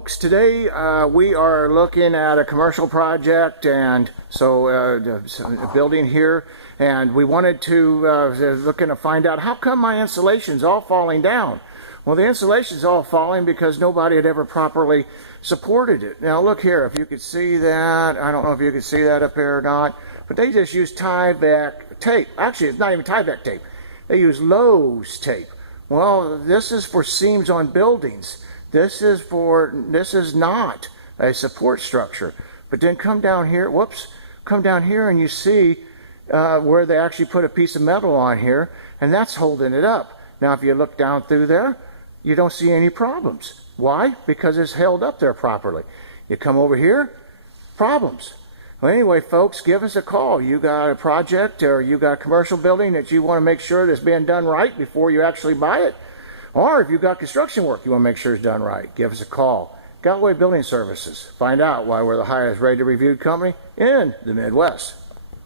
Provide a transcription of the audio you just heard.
Folks, today we are looking at a commercial project, and so a building here, and we wanted to looking to find out how come my insulation's all falling down. Well, the insulation's all falling because nobody had ever properly supported it. Now look here, if you could see that, I don't know if you could see that up here or not, but they just use tie-back tape. Actually, it's not even tie-back tape. They use Lowe's tape. Well, this is for seams on buildings. This is not a support structure. But then come down here, come down here and you see where they actually put a piece of metal on here, and that's holding it up. Now if you look down through there, you don't see any problems. Why? Because it's held up there properly. You come over here, problems. Well, anyway, folks, give us a call. You got a project or you got a commercial building that you want to make sure that's being done right before you actually buy it. Or if you've got construction work you want to make sure it's done right, give us a call. Galloway Building Services. Find out why we're the highest rated reviewed company in the Midwest.